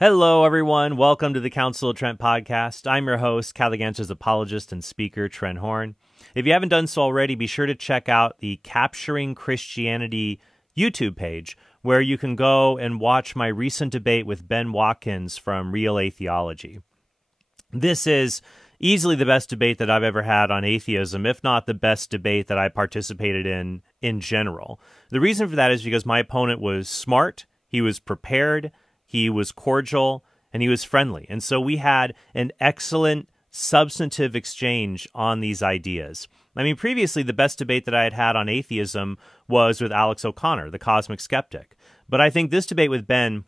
Hello, everyone. Welcome to the Council of Trent podcast. I'm your host, Catholic Answers apologist and speaker, Trent Horn. If you haven't done so already, be sure to check out the Capturing Christianity YouTube page, where you can go and watch my recent debate with Ben Watkins from Real Theology. This is easily the best debate that I've ever had on atheism, if not the best debate that I participated in general. The reason for that is because my opponent was smart, he was prepared, he was cordial, and he was friendly. And so we had an excellent substantive exchange on these ideas. I mean, previously, the best debate that I had had on atheism was with Alex O'Connor, the cosmic skeptic. But I think this debate with Ben,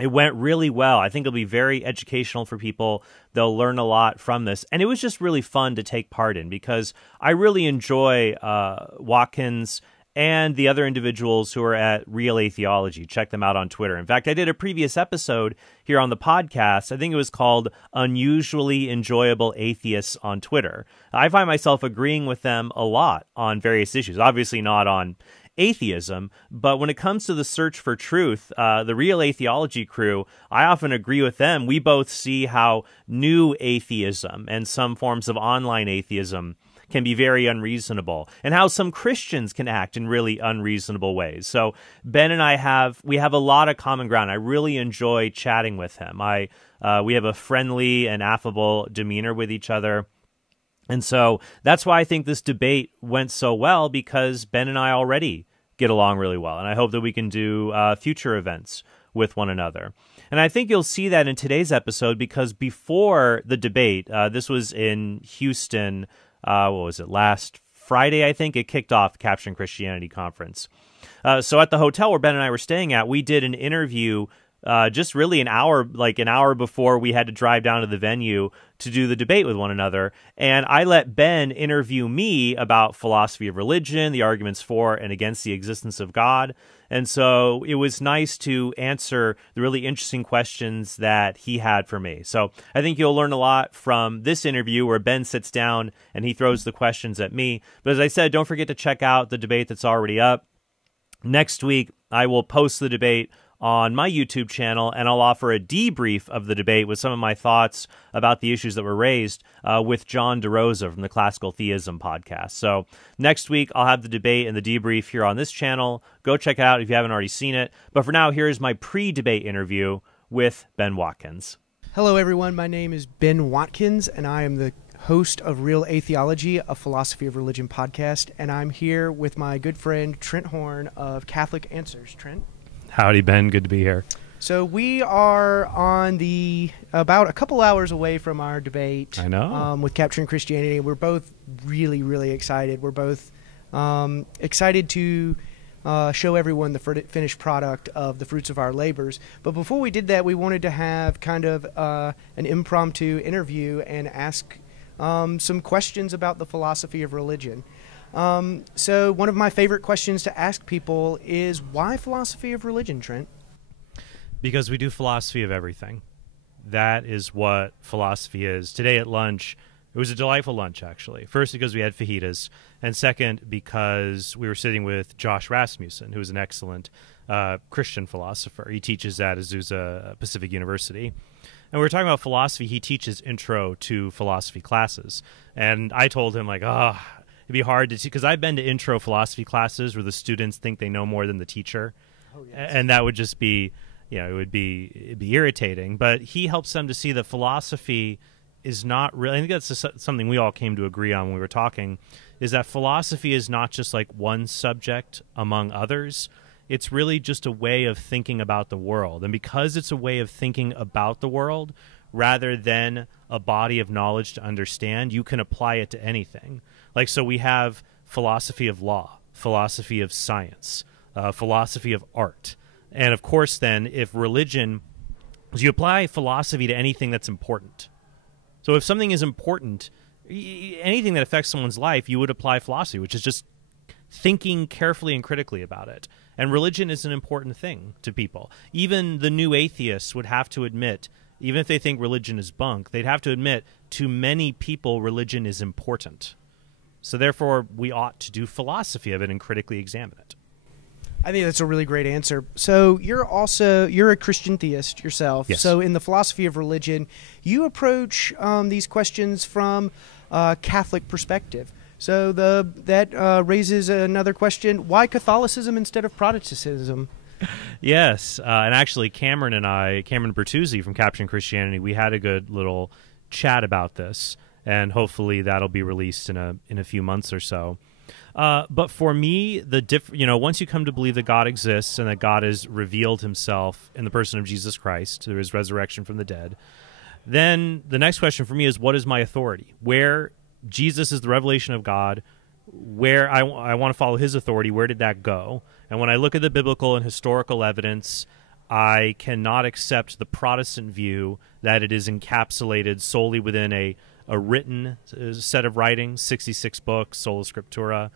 it went really well. I think it'll be very educational for people. They'll learn a lot from this. And it was just really fun to take part in because I really enjoy Watkins and the other individuals who are at Real Theology. Check them out on Twitter. In fact, I did a previous episode here on the podcast. I think it was called Unusually Enjoyable Atheists on Twitter. I find myself agreeing with them a lot on various issues, obviously not on atheism, but when it comes to the search for truth, the Real Theology crew, I often agree with them. We both see how new atheism and some forms of online atheism can be very unreasonable, and how some Christians can act in really unreasonable ways. So Ben and I have a lot of common ground. I really enjoy chatting with him. We have a friendly and affable demeanor with each other. And so that's why I think this debate went so well, because Ben and I already get along really well. And I hope that we can do future events with one another. And I think you'll see that in today's episode, because before the debate, this was in Houston, last Friday, I think, it kicked off the Capturing Christianity conference. So at the hotel where Ben and I were staying at, we did an interview just really an hour before we had to drive down to the venue to do the debate with one another. And I let Ben interview me about philosophy of religion, the arguments for and against the existence of God. And so it was nice to answer the really interesting questions that he had for me. So I think you'll learn a lot from this interview where Ben sits down and he throws the questions at me. But as I said, don't forget to check out the debate that's already up. Next week, I will post the debate on my YouTube channel, and I'll offer a debrief of the debate with some of my thoughts about the issues that were raised with John DeRosa from the Classical Theism podcast. So next week, I'll have the debate and the debrief here on this channel. Go check it out if you haven't already seen it. But for now, here's my pre-debate interview with Ben Watkins. Hello, everyone. My name is Ben Watkins, and I am the host of Real Theology, a philosophy of religion podcast. And I'm here with my good friend, Trent Horn of Catholic Answers. Trent? Howdy, Ben. Good to be here. So we are on about a couple hours away from our debate. I know. With Capturing Christianity. We're both really, really excited. We're both excited to show everyone the finished product of the fruits of our labors. But before we did that, we wanted to have kind of an impromptu interview and ask some questions about the philosophy of religion. So one of my favorite questions to ask people is, why philosophy of religion, Trent? Because we do philosophy of everything. That is what philosophy is. Today at lunch, it was a delightful lunch, actually. First, because we had fajitas, and second, because we were sitting with Josh Rasmussen, who is an excellent Christian philosopher. He teaches at Azusa Pacific University. And we were talking about philosophy. He teaches intro to philosophy classes. And I told him, it'd be hard to see, because I've been to intro philosophy classes where the students think they know more than the teacher. Oh, yes. And that would just be, it'd be irritating. But he helps them to see that philosophy is not really, I think that's something we all came to agree on when we were talking, is that philosophy is not just like one subject among others. It's really just a way of thinking about the world. And because it's a way of thinking about the world, rather than a body of knowledge to understand, you can apply it to anything. So we have philosophy of law, philosophy of science, philosophy of art. And of course, then, if religion, you apply philosophy to anything that's important. So if something is important, anything that affects someone's life, you would apply philosophy, which is just thinking carefully and critically about it. And religion is an important thing to people. Even the new atheists would have to admit, even if they think religion is bunk, they'd have to admit to many people religion is important. So therefore, we ought to do philosophy of it and critically examine it. I think that's a really great answer. So you're a Christian theist yourself. Yes. So in the philosophy of religion, you approach these questions from a Catholic perspective. So that raises another question: why Catholicism instead of Protestantism? Yes, and actually, Cameron Bertuzzi from Capturing Christianity, we had a good little chat about this, and hopefully that'll be released in a few months or so. But for me, once you come to believe that God exists and that God has revealed himself in the person of Jesus Christ through his resurrection from the dead, then the next question for me is, what is my authority? Where Jesus is the revelation of God, where I want to follow his authority, where did that go? And when I look at the biblical and historical evidence, I cannot accept the Protestant view that it is encapsulated solely within a written set of writings, 66 books, sola scriptura.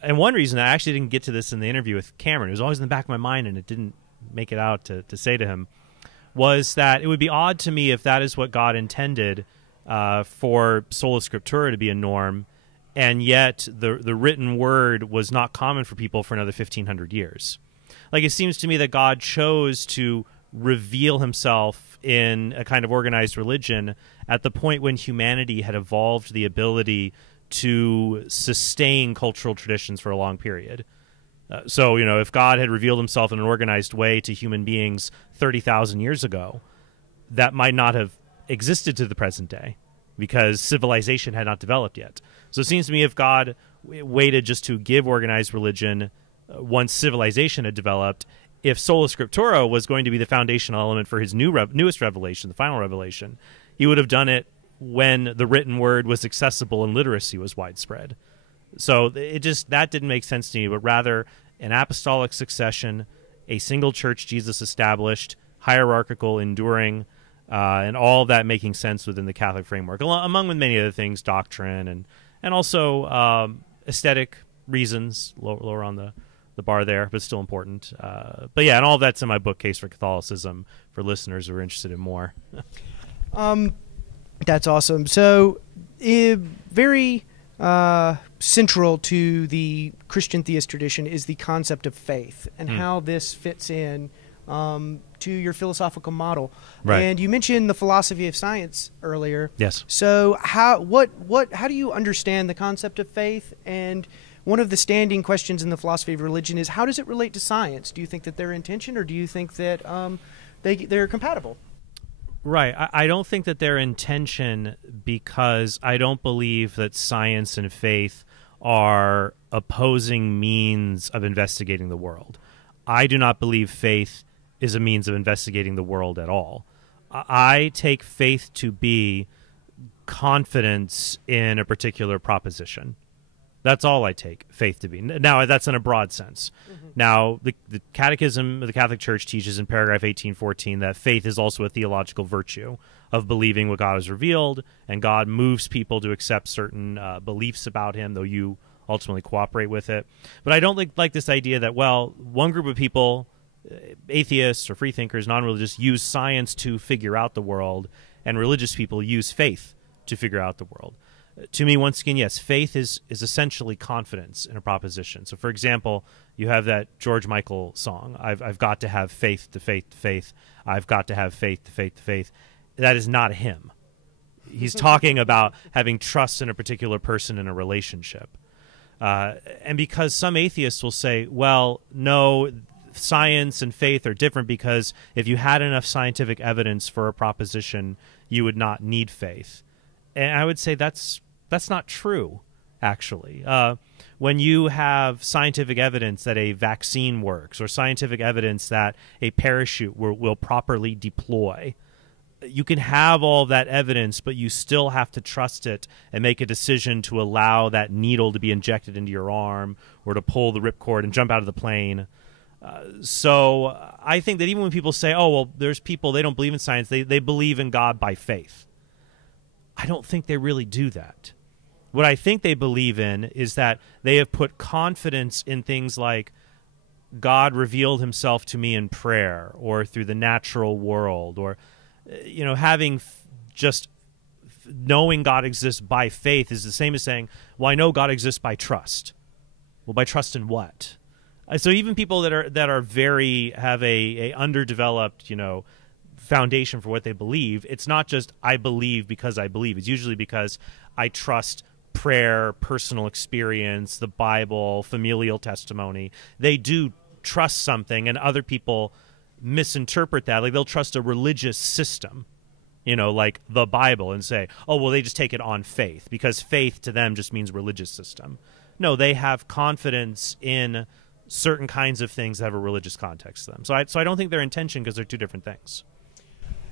And one reason I actually didn't get to this in the interview with Cameron, it was always in the back of my mind and it didn't make it out to say to him, was that it would be odd to me if that is what God intended for sola scriptura to be a norm, and yet the written word was not common for people for another 1,500 years. Like, it seems to me that God chose to reveal himself in a kind of organized religion at the point when humanity had evolved the ability to sustain cultural traditions for a long period. So, if God had revealed himself in an organized way to human beings 30,000 years ago, that might not have existed to the present day because civilization had not developed yet. So it seems to me if God waited just to give organized religion once civilization had developed, if sola scriptura was going to be the foundational element for his newest revelation, the final revelation, he would have done it when the written word was accessible and literacy was widespread. So that didn't make sense to me, but rather an apostolic succession, a single church Jesus established, hierarchical, enduring, and all of that making sense within the Catholic framework, among many other things, doctrine and also aesthetic reasons, lower on the bar there, but still important. But yeah, and all of that's in my book, Case for Catholicism, for listeners who are interested in more. That's awesome. So very central to the Christian theist tradition is the concept of faith and how this fits in to your philosophical model. Right. And you mentioned the philosophy of science earlier. Yes. So how do you understand the concept of faith? And one of the standing questions in the philosophy of religion is, how does it relate to science? Do you think that they're in tension, or do you think that they're compatible? Right. I don't think that they're in tension because I don't believe that science and faith are opposing means of investigating the world. I do not believe faith is a means of investigating the world at all. I take faith to be confidence in a particular proposition. That's all I take faith to be. Now, that's in a broad sense. Mm-hmm. Now, the Catechism of the Catholic Church teaches in paragraph 1814 that faith is also a theological virtue of believing what God has revealed, and God moves people to accept certain beliefs about him, though you ultimately cooperate with it. But I don't like this idea that, well, one group of people, atheists or freethinkers, non-religious, use science to figure out the world, and religious people use faith to figure out the world. To me, once again, yes, faith is essentially confidence in a proposition. So, for example, you have that George Michael song, I've got to have faith to faith to faith. I've got to have faith to faith to faith. That is not a hymn. He's talking about having trust in a particular person in a relationship. And because some atheists will say, well, no, science and faith are different because if you had enough scientific evidence for a proposition, you would not need faith. And I would say that's not true, actually. When you have scientific evidence that a vaccine works or scientific evidence that a parachute will properly deploy, you can have all that evidence, but you still have to trust it and make a decision to allow that needle to be injected into your arm or to pull the ripcord and jump out of the plane. So I think that even when people say, oh, well, there's people, they don't believe in science, they believe in God by faith. I don't think they really do that. What I think they believe in is that they have put confidence in things like God revealed himself to me in prayer or through the natural world, or having just knowing God exists by faith is the same as saying, well, I know God exists by trust. Well, by trust in what? So even people that are very have a underdeveloped, foundation for what they believe, it's not just I believe because I believe. It's usually because I trust prayer, personal experience, the Bible, familial testimony. They do trust something, and other people misinterpret that. Like they'll trust a religious system, like the Bible, and say, oh, well, they just take it on faith because faith to them just means religious system. No, they have confidence in certain kinds of things that have a religious context to them. So I don't think they're in tension because they're two different things.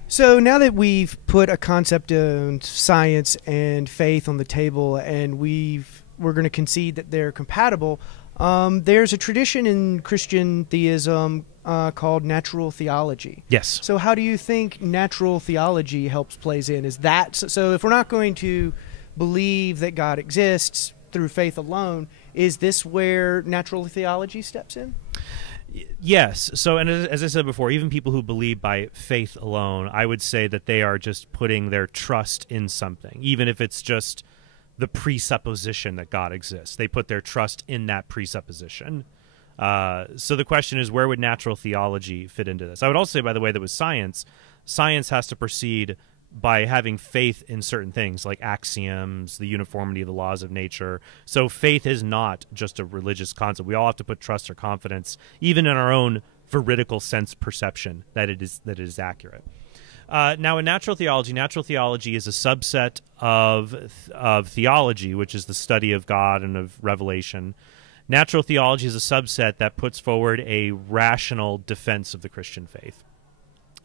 So now that we've put a concept of science and faith on the table, and we're going to concede that they're compatible, there's a tradition in Christian theism called natural theology. Yes. So how do you think natural theology plays in? Is that so? If we're not going to believe that God exists through faith alone, is this where natural theology steps in? Yes. So, and as I said before, even people who believe by faith alone, I would say that they are just putting their trust in something, even if it's just the presupposition that God exists. They put their trust in that presupposition. So the question is, where would natural theology fit into this? I would also say, by the way, that with science has to proceed by having faith in certain things like axioms, the uniformity of the laws of nature. So faith is not just a religious concept. We all have to put trust or confidence, even in our own veridical sense perception, that it is accurate. Now, in natural theology is a subset of theology, which is the study of God and of revelation. Natural theology is a subset that puts forward a rational defense of the Christian faith.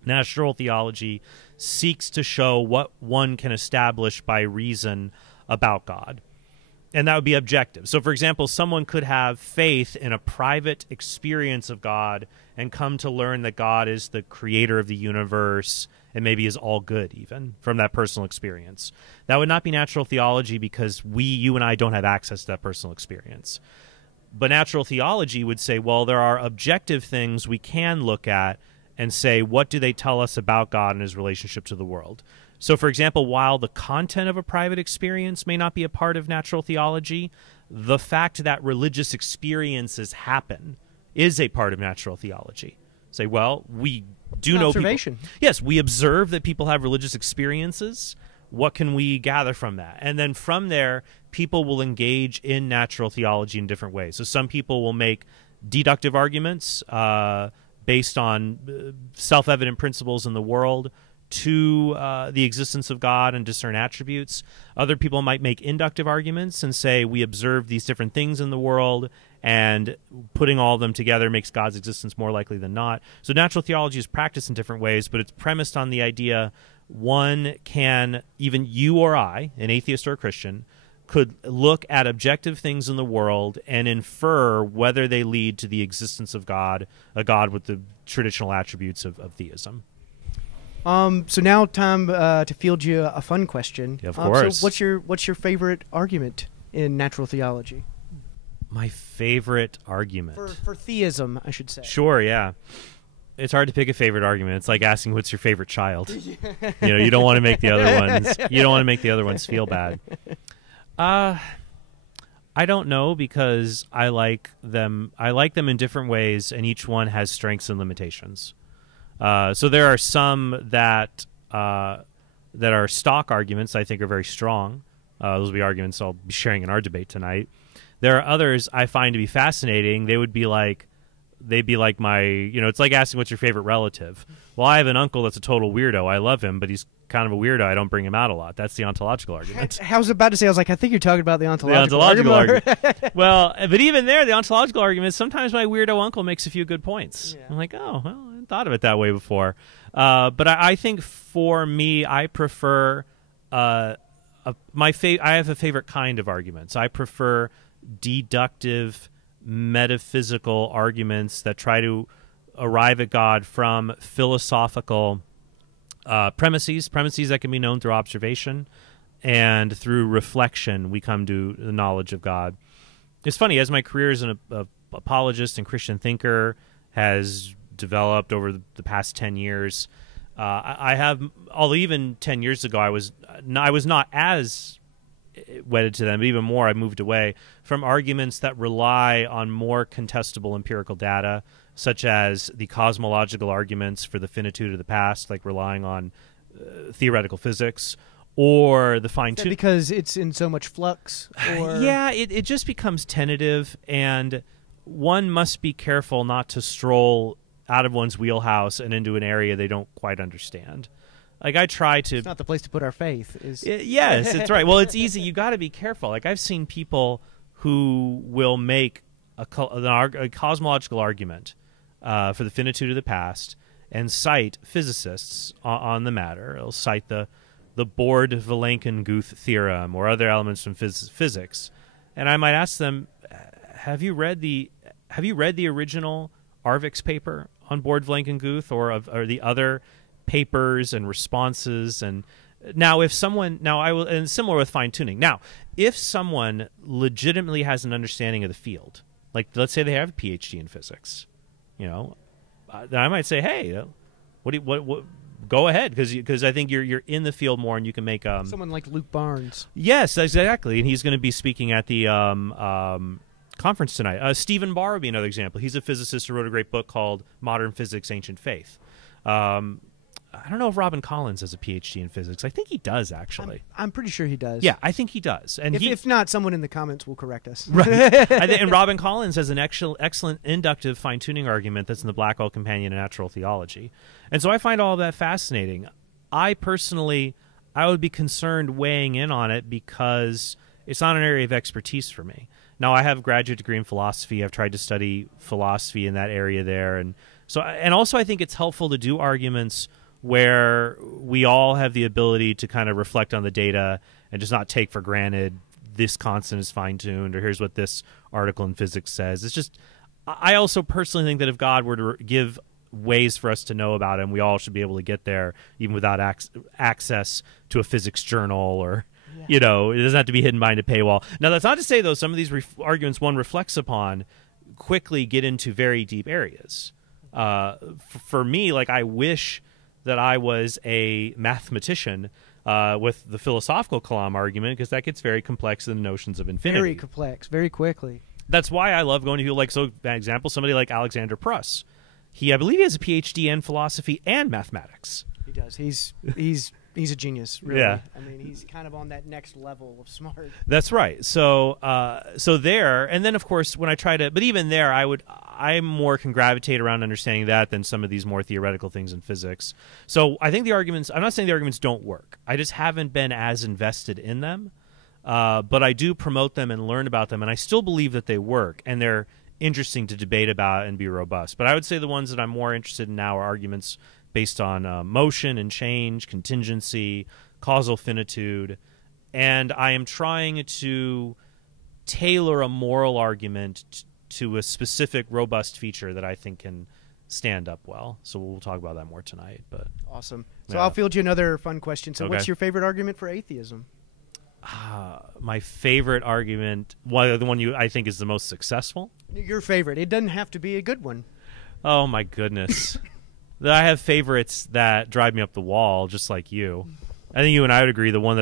Natural theology seeks to show what one can establish by reason about God. And that would be objective. So, for example, someone could have faith in a private experience of God and come to learn that God is the creator of the universe and maybe is all good even from that personal experience. That would not be natural theology because you and I don't have access to that personal experience. But natural theology would say, well, there are objective things we can look at and say, what do they tell us about God and his relationship to the world? So, for example, while the content of a private experience may not be a part of natural theology, the fact that religious experiences happen is a part of natural theology. Say, well, we do know observation. Yes, we observe that people have religious experiences. What can we gather from that? And then from there, people will engage in natural theology in different ways. So some people will make deductive arguments based on self-evident principles in the world to the existence of God and discern attributes. Other people might make inductive arguments and say we observe these different things in the world, and putting all of them together makes God's existence more likely than not. So natural theology is practiced in different ways, but it's premised on the idea one can, even you or I, an atheist or a Christian, could look at objective things in the world and infer whether they lead to the existence of God, a God with the traditional attributes of theism. So now time to field you a fun question. Yeah, of course. So what's your favorite argument in natural theology? My favorite argument for theism, I should say. Sure, yeah. It's hard to pick a favorite argument. It's like asking what's your favorite child. You don't want to make the other ones feel bad. I don't know, because I like them in different ways, and each one has strengths and limitations. So there are some that are stock arguments I think are very strong. Those will be arguments I'll be sharing in our debate tonight. There are others I find to be fascinating. They'd be like my, it's like asking what's your favorite relative. Well, I have an uncle that's a total weirdo. I love him, but he's kind of a weirdo. I don't bring him out a lot. That's the ontological argument. I was about to say, I think you're talking about the ontological argument. Well, but even there, the ontological argument, sometimes my weirdo uncle makes a few good points. Yeah. I'm like, oh, well, I hadn't thought of it that way before. But I think for me, I prefer I have a favorite kind of arguments. I prefer deductive, metaphysical arguments that try to arrive at God from philosophical premises that can be known through observation, and through reflection we come to the knowledge of God. It's funny, as my career as an apologist and Christian thinker has developed over the past 10 years, I have, although even 10 years ago I was not as wedded to them, but even more, I moved away from arguments that rely on more contestable empirical data, such as the cosmological arguments for the finitude of the past, like relying on theoretical physics, or the fine-tuning. Because it's in so much flux? Or? Yeah, it just becomes tentative, and one must be careful not to stroll out of one's wheelhouse and into an area they don't quite understand. Like, I try to... It's not the place to put our faith. Yes, it's right. Well, it's easy. You got to be careful. Like, I've seen people who will make a cosmological argument for the finitude of the past and cite physicists on the matter. They'll cite the Borde-Vilenkin-Guth theorem or other elements from physics. And I might ask them, have you read the original Arvik's paper on Borde-Vilenkin-Guth or the other papers and responses? And now if someone and similar with fine-tuning. Now, if someone legitimately has an understanding of the field, like let's say they have a PhD in physics, then I might say, hey, what go ahead, because I think you're in the field more and you can make someone like Luke Barnes. Yes, exactly, and he's going to be speaking at the conference tonight. Stephen Barr would be another example. He's a physicist who wrote a great book called Modern Physics, Ancient Faith. I don't know if Robin Collins has a PhD in physics. I think he does, actually. I'm pretty sure he does. Yeah, I think he does. And if not, someone in the comments will correct us. Right. And Robin Collins has an excellent inductive fine-tuning argument that's in the Blackwell Companion to Natural Theology. And so I find all of that fascinating. I would be concerned weighing in on it because it's not an area of expertise for me. Now, I have a graduate degree in philosophy. I've tried to study philosophy in that area there. And also I think it's helpful to do arguments where we all have the ability to kind of reflect on the data and just not take for granted this constant is fine-tuned or here's what this article in physics says. It's just, I also personally think that if God were to give ways for us to know about him, we all should be able to get there even without access to a physics journal or, it doesn't have to be hidden behind a paywall. Now, that's not to say, though, some of these arguments one reflects upon quickly get into very deep areas. For me, like, I wish that I was a mathematician with the philosophical Kalam argument, because that gets very complex in the notions of infinity. Very complex, very quickly. That's why I love going to people like, so, for example, somebody like Alexander Pruss. I believe he has a PhD in philosophy and mathematics. He does. He's a genius, really. Yeah. I mean, he's kind of on that next level of smart. That's right. So there, and then of course when I try to, but even there, I more can gravitate around understanding that than some of these more theoretical things in physics. So I think I'm not saying the arguments don't work. I just haven't been as invested in them, but I do promote them and learn about them, and I still believe that they work, and they're interesting to debate about and be robust. But I would say the ones that I'm more interested in now are arguments based on motion and change, contingency, causal finitude, and I am trying to tailor a moral argument to a specific robust feature that I think can stand up well. So we'll talk about that more tonight. But awesome. So I'll field you another fun question. So okay. What's your favorite argument for atheism? My favorite argument, the one I think is the most successful? Your favorite. It doesn't have to be a good one. Oh, my goodness. I have favorites that drive me up the wall, just like you. I think you and I would agree the one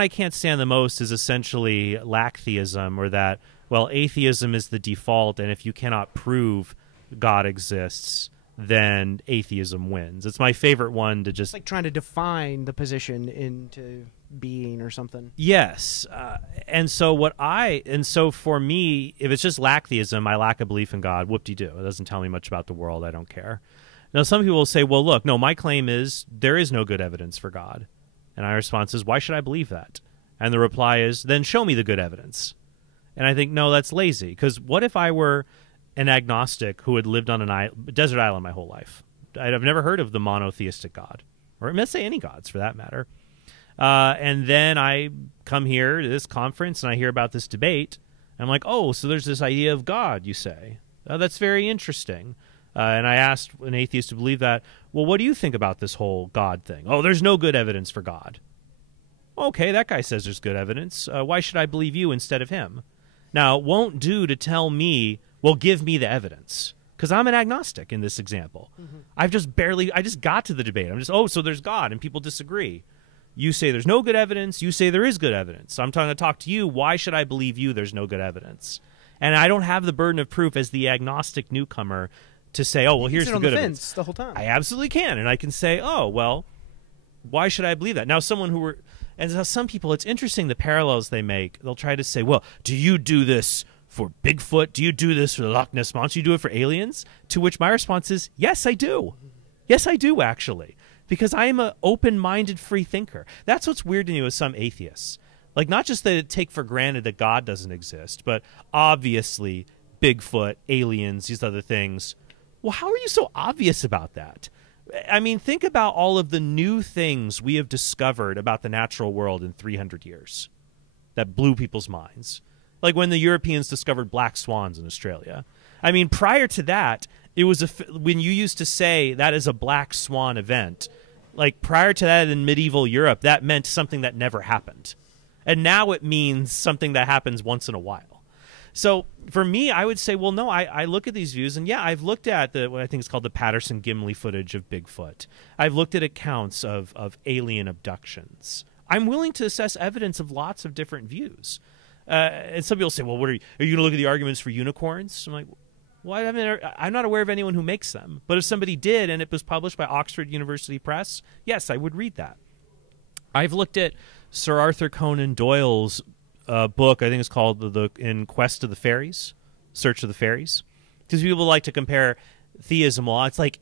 I can't stand the most is essentially lacktheism, or that, well, atheism is the default, and if you cannot prove God exists, then atheism wins. It's my favorite one to just... It's like trying to define the position into being or something. Yes. And so for me, if it's just lacktheism, I lack a belief in God, whoop-de-doo. It doesn't tell me much about the world. I don't care. Now, some people will say, well, look, no, my claim is there is no good evidence for God. And my response is, why should I believe that? And the reply is, then show me the good evidence. And I think, no, that's lazy. Because what if I were an agnostic who had lived on a desert island my whole life? I've never heard of the monotheistic God. Or let's say any gods, for that matter. And then I come here to this conference and I hear about this debate. And I'm like, oh, so there's this idea of God, you say. That's very interesting. And I asked an atheist to believe that, well, what do you think about this whole God thing? Oh, there's no good evidence for God. Okay, that guy says there's good evidence. Why should I believe you instead of him? Now, it won't do to tell me, well, give me the evidence. Because I'm an agnostic in this example. Mm-hmm. I just got to the debate. I'm just, so there's God, and people disagree. You say there's no good evidence. You say there is good evidence. I'm trying to talk to you. Why should I believe you? There's no good evidence. And I don't have the burden of proof as the agnostic newcomer to say, oh, well, here's the good evidence. The whole time. I absolutely can. And I can say, oh, well, why should I believe that? Now, some people, it's interesting the parallels they make. They'll try to say, well, do you do this for Bigfoot? Do you do this for the Loch Ness Monster? Do you do it for aliens? To which my response is, yes, I do. Yes, I do, actually. Because I am an open-minded free thinker. That's what's weird to me with some atheists. Like, not just that they take for granted that God doesn't exist, but obviously Bigfoot, aliens, these other things. Well, how are you so obvious about that? I mean, think about all of the new things we have discovered about the natural world in 300 years that blew people's minds. Like when the Europeans discovered black swans in Australia. I mean, prior to that, it was when you used to say that is a black swan event, like prior to that in medieval Europe, that meant something that never happened. And now it means something that happens once in a while. So for me, I would say, well, no, I look at these views, and yeah, I've looked at what I think is called the Patterson-Gimli footage of Bigfoot. I've looked at accounts of alien abductions. I'm willing to assess evidence of lots of different views. And some people say, well, are you going to look at the arguments for unicorns? I'm like, well, I mean, I'm not aware of anyone who makes them. But if somebody did and it was published by Oxford University Press, yes, I would read that. I've looked at Sir Arthur Conan Doyle's book, I think it's called In Quest of the Fairies, Search of the Fairies. Because people like to compare theism. Well, it's like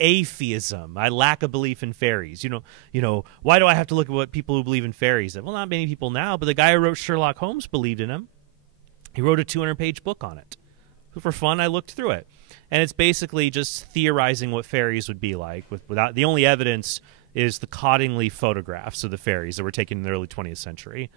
atheism. I lack a belief in fairies. You know, why do I have to look at what people who believe in fairies? Well, not many people now, but the guy who wrote Sherlock Holmes believed in him. He wrote a 200-page book on it. For fun, I looked through it. And it's basically just theorizing what fairies would be like. Without the only evidence is the Cottingley photographs of the fairies that were taken in the early 20th century.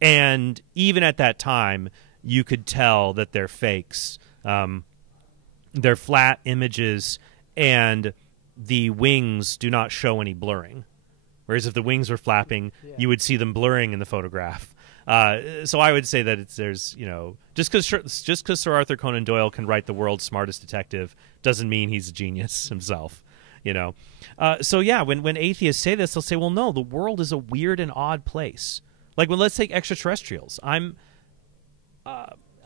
And even at that time, you could tell that they're fakes. They're flat images, and the wings do not show any blurring. Whereas if the wings were flapping, you would see them blurring in the photograph. So I would say that there's just because Sir Arthur Conan Doyle can write the world's smartest detective doesn't mean he's a genius himself. So yeah, when atheists say this, they'll say, well, no, the world is a weird and odd place. Like let's take extraterrestrials. I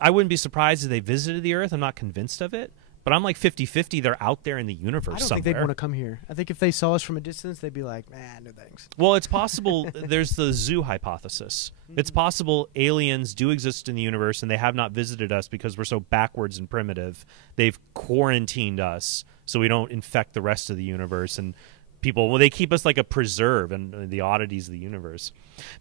wouldn't be surprised if they visited the Earth. I'm not convinced of it. But I'm like 50-50. They're out there in the universe somewhere. I don't think they'd want to come here. I think if they saw us from a distance, they'd be like, man, no thanks. Well, it's possible. There's the zoo hypothesis. It's possible aliens do exist in the universe, and they have not visited us because we're so backwards and primitive. They've quarantined us so we don't infect the rest of the universe. And they keep us like a preserve and the oddities of the universe.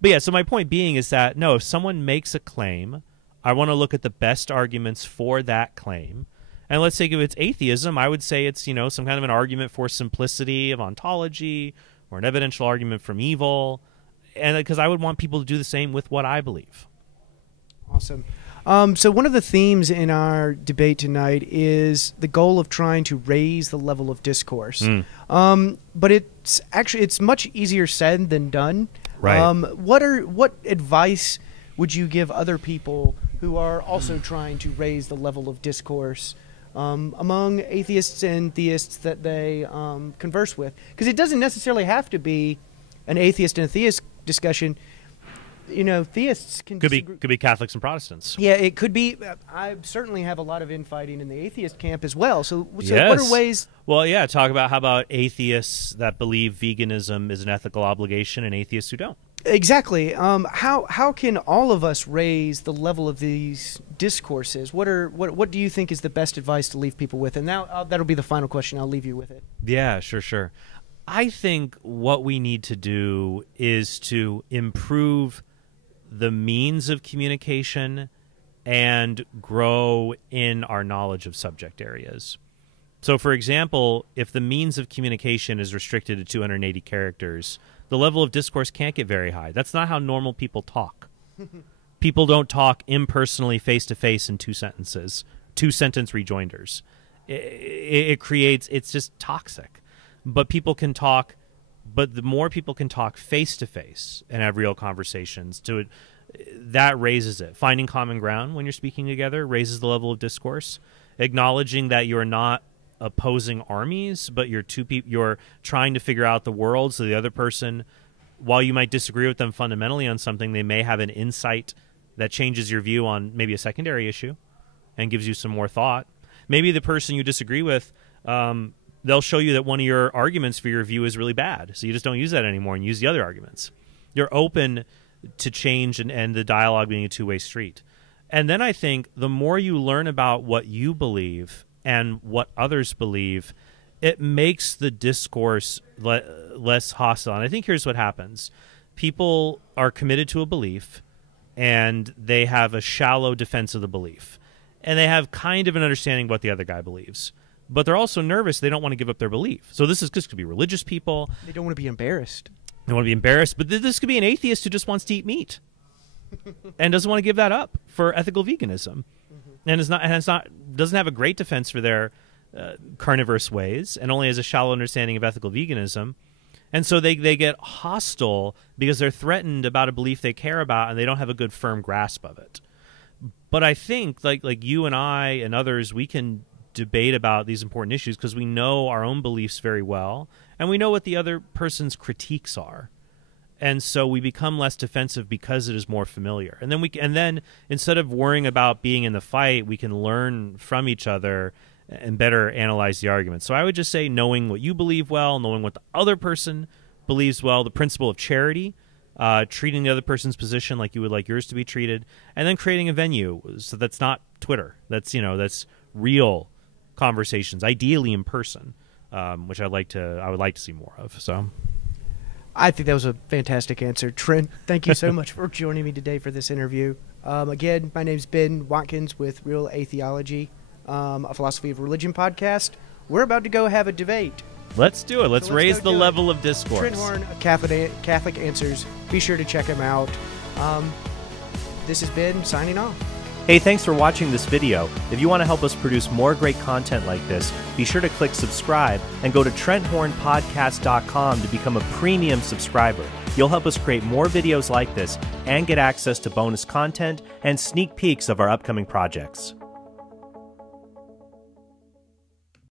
But yeah, so my point being is that, no, if someone makes a claim, I want to look at the best arguments for that claim. And let's say if it's atheism, I would say it's, some kind of an argument for simplicity of ontology or an evidential argument from evil. And because I would want people to do the same with what I believe. Awesome. So one of the themes in our debate tonight is the goal of trying to raise the level of discourse. But it's much easier said than done. Right. What advice would you give other people who are also trying to raise the level of discourse among atheists and theists that they converse with? Because it doesn't necessarily have to be an atheist and a theist discussion. Theists could be Catholics and Protestants. Yeah, it could be. I certainly have a lot of infighting in the atheist camp as well. So yes. What are ways? Well, yeah, talk about how about atheists that believe veganism is an ethical obligation and atheists who don't. Exactly. How can all of us raise the level of these discourses? What do you think is the best advice to leave people with? And now that'll be the final question. I'll leave you with it. Yeah, sure. I think what we need to do is to improve the means of communication and grow in our knowledge of subject areas. So, for example, if the means of communication is restricted to 280 characters, the level of discourse can't get very high. That's not how normal people talk. People don't talk impersonally, face-to-face in 2 sentences, 2-sentence rejoinders. It's just toxic. But people can talk, but the more people can talk face-to-face and have real conversations, that raises it. Finding common ground when you're speaking together raises the level of discourse. Acknowledging that you're not opposing armies, but you're trying to figure out the world, so the other person while you might disagree with them fundamentally on something, they may have an insight that changes your view on maybe a secondary issue and gives you some more thought. Maybe the person you disagree with, they'll show you that one of your arguments for your view is really bad, so you just don't use that anymore and use the other arguments. You're open to change and the dialogue being a two-way street. And then I think the more you learn about what you believe and what others believe, it makes the discourse less hostile. And I think here's what happens. People are committed to a belief, and they have a shallow defense of the belief. And they have kind of an understanding of what the other guy believes. But they're also nervous. They don't want to give up their belief. So this could be religious people. They don't want to be embarrassed. They want to be embarrassed. But this could be an atheist who just wants to eat meat and doesn't want to give that up for ethical veganism. And doesn't have a great defense for their carnivorous ways, and only has a shallow understanding of ethical veganism. And so they get hostile because they're threatened about a belief they care about, and they don't have a good firm grasp of it. But I think like you and I and others, we can debate about these important issues because we know our own beliefs very well, and we know what the other person's critiques are. And so we become less defensive because it is more familiar. And then instead of worrying about being in the fight, we can learn from each other and better analyze the argument. So I would just say knowing what you believe well, knowing what the other person believes well, the principle of charity, treating the other person's position like you would like yours to be treated, and then creating a venue so that's not Twitter. That's real conversations, ideally in person, which I would like to see more of. So I think that was a fantastic answer. Trent, thank you so much for joining me today for this interview. Again, my name's Ben Watkins with Real Theology, a philosophy of religion podcast. We're about to go have a debate. Let's do it. Let's raise the level of discourse. Trent Horn, Catholic Answers. Be sure to check him out. This has been signing off. Hey, thanks for watching this video. If you want to help us produce more great content like this, be sure to click subscribe and go to TrentHornPodcast.com to become a premium subscriber. You'll help us create more videos like this and get access to bonus content and sneak peeks of our upcoming projects.